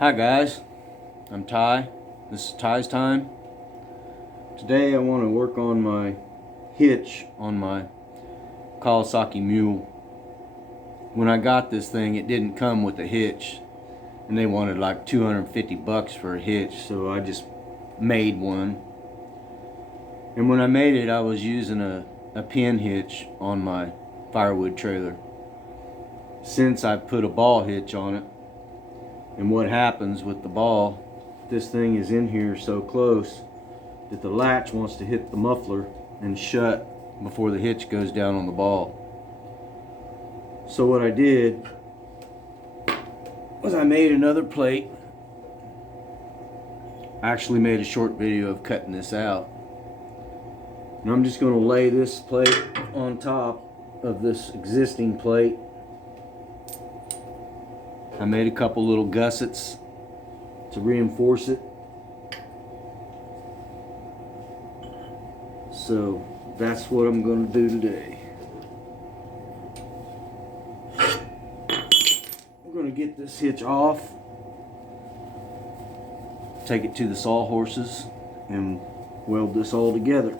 Hi guys, I'm Ty. This is Ty's time. Today I want to work on my hitch on my Kawasaki mule. When I got this thing, it didn't come with a hitch, and they wanted like 250 bucks for a hitch, so I just made one. And when I made it, I was using a pin hitch on my firewood trailer. Since I put a ball hitch on it, and what happens with the ball, this thing is in here so close that the latch wants to hit the muffler and shut before the hitch goes down on the ball. So what I did was I made another plate. I actually made a short video of cutting this out. And I'm just going to lay this plate on top of this existing plate. I made a couple little gussets to reinforce it. So that's what I'm going to do today. We're going to get this hitch off, take it to the sawhorses, and weld this all together.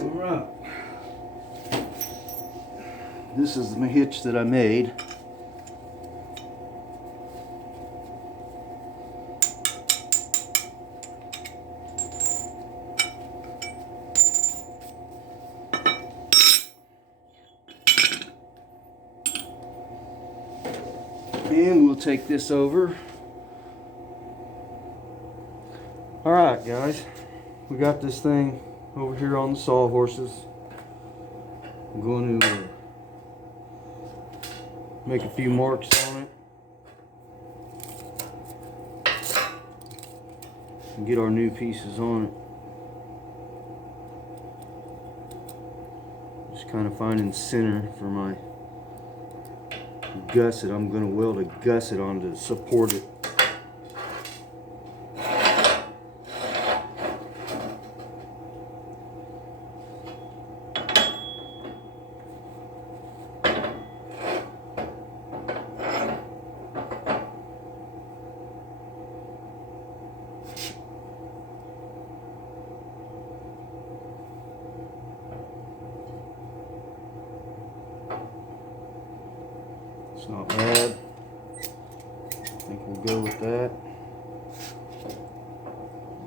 Alright, this is the hitch that I made. And we'll take this over. Alright guys, we got this thing over here on the sawhorses. I'm going to make a few marks on it and get our new pieces on it. Just kind of finding center for my gusset. I'm going to weld a gusset on to support it. It's not bad. I think we'll go with that.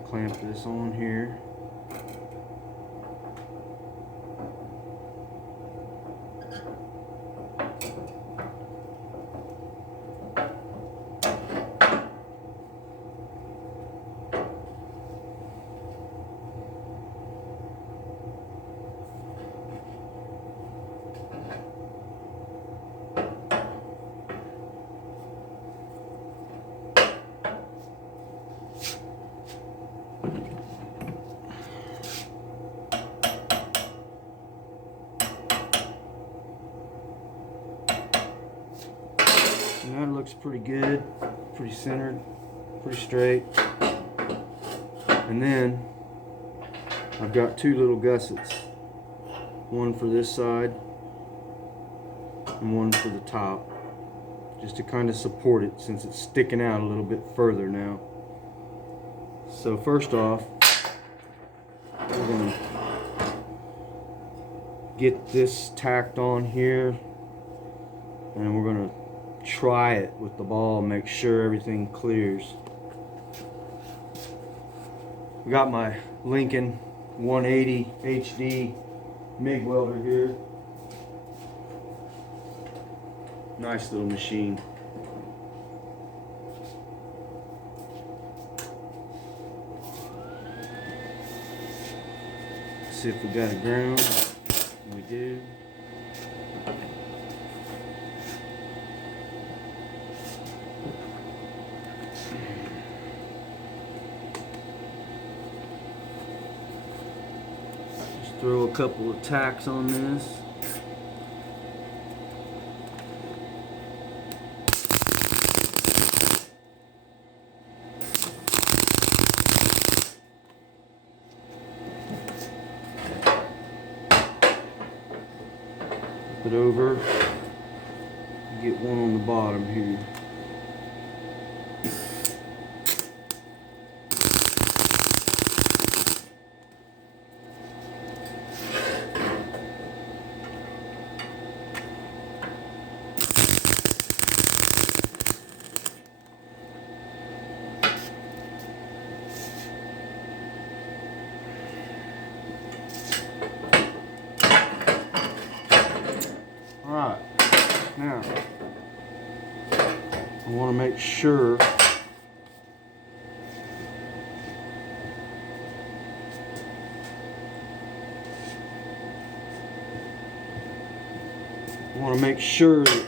Clamp this on here. And that looks pretty good, pretty centered, pretty straight. And then I've got two little gussets, one for this side and one for the top. just to kind of support it since it's sticking out a little bit further now. So first off, we're going to get this tacked on here, and we're going to try it with the ball, make sure everything clears. We got my Lincoln 180 HD MIG welder here. Nice little machine. Let's see if we got it ground. We do. Just throw a couple of tacks on this. Flip it over. Get one on the bottom here. Alright, now I want to make sure that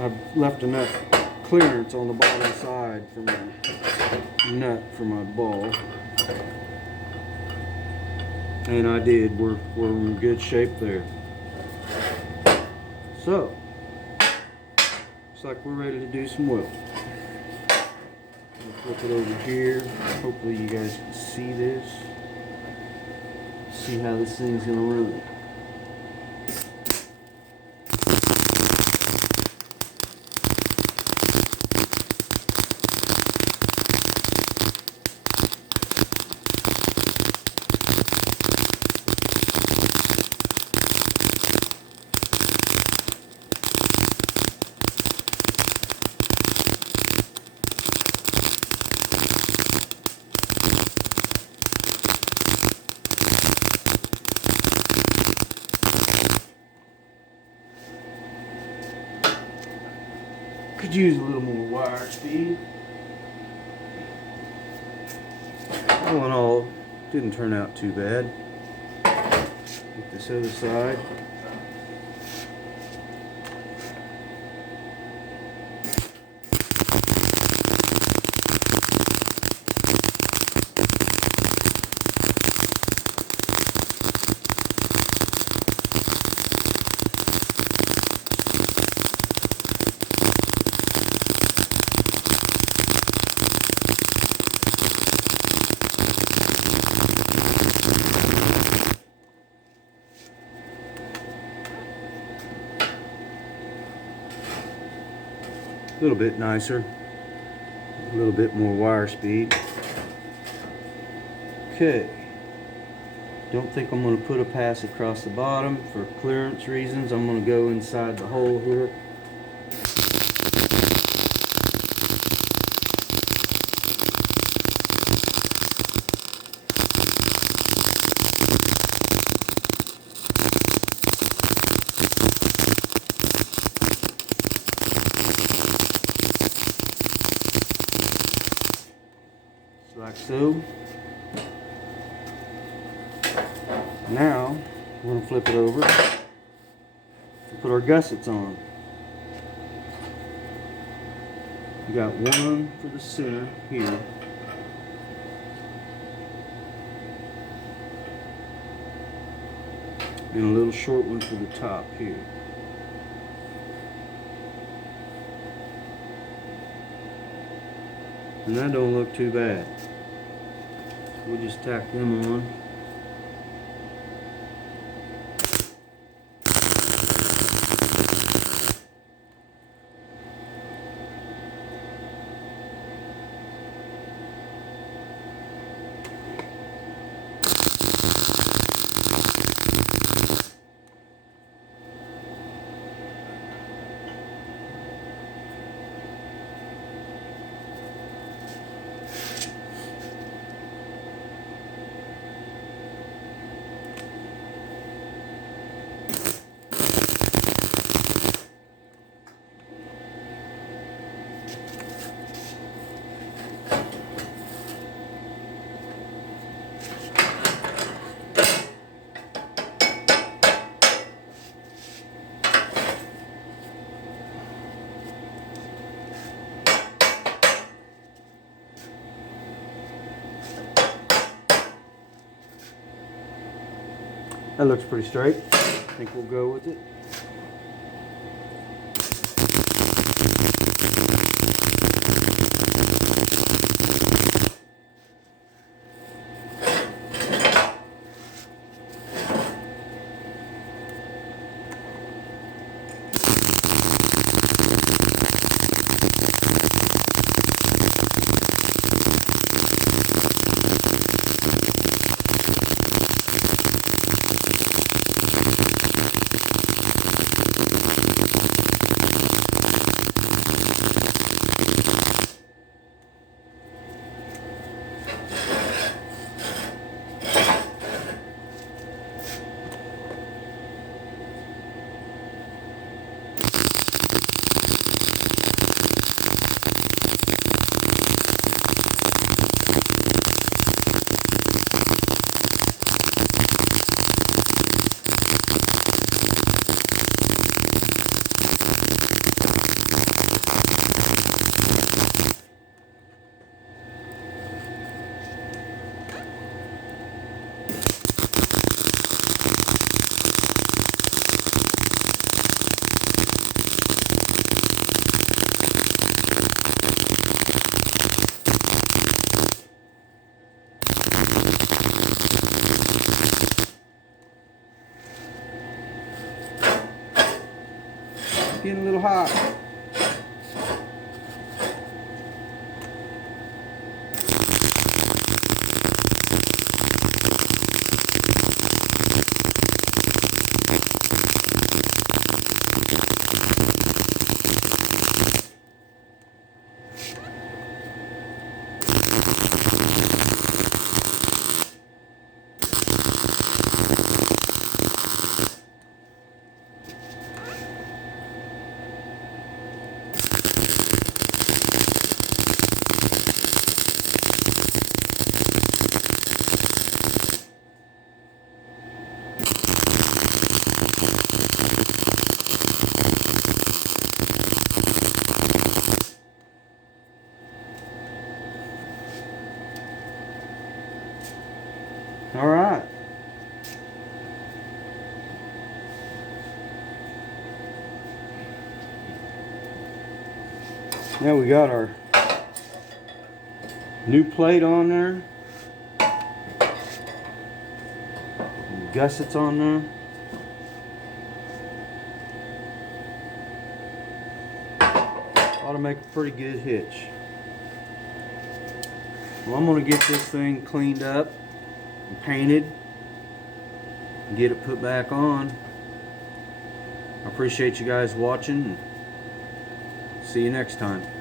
I've left enough clearance on the bottom side for my nut for my ball. And I did. We're in good shape there. So, looks like we're ready to do some welding. Flip it over here. Hopefully you guys can see this. See how this thing's gonna run. Could use a little more wire speed. All in all, didn't turn out too bad. Get this other side. A little bit nicer, a little bit more wire speed. Okay, don't think I'm going to put a pass across the bottom for clearance reasons. I'm going to go inside the hole here. Like so. Now we're going to flip it over and put our gussets on. We got one for the center here. And a little short one for the top here. And that don't look too bad. We'll just tack them on. That looks pretty straight. I think we'll go with it. Getting a little hot. All right. Now we got our new plate on there. Gussets on there. Ought to make a pretty good hitch. Well, I'm going to get this thing cleaned up and painted and get it put back on. I appreciate you guys watching. See you next time.